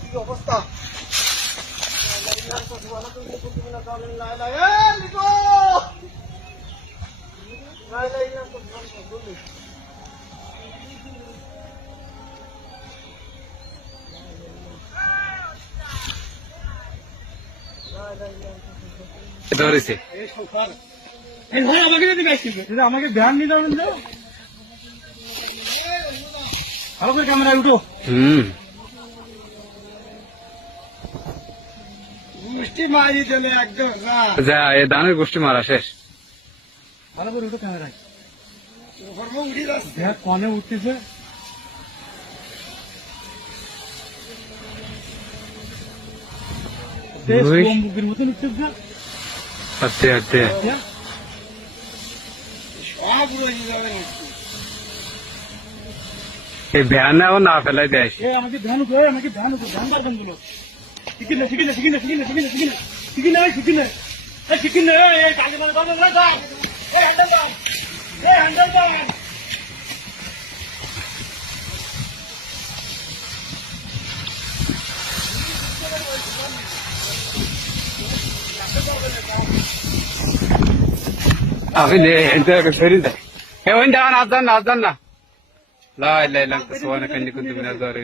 কি অবস্থা ধরেছে আমাকে ধ্যান নিয়ে যাবেন তো ভালো করে ক্যামেরায় উঠো। গোষ্ঠী মারি চলে একদম যা এ ধানের গোষ্ঠী মারা শেষ। ভালো করে উঠো ক্যামেরায় উঠে যাচ্ছে কনে উঠতেছে মুখের মতন উঠতেছে আচ্ছা আচ্ছা সব রয়ে যাবে এই ভ্যান না ফেলাই দেয় আমাকে ধ্যান উঠো আমাকে ধ্যান উঠো ধ্যান করবেন গুলো শিখি না শিখি না শিখি না শিখি না শিখি না শিখি না শিখি না শিখি না শিখি না কালী মানে বাবা না দাও হ্যান্ডেল দাও হ্যান্ডেল দাও আপনি ফেরি দেয় ওই না নাচ যান না লাই লাই লাগতেছে অনেক কান্দি কুন্দি বিনা জ্বরে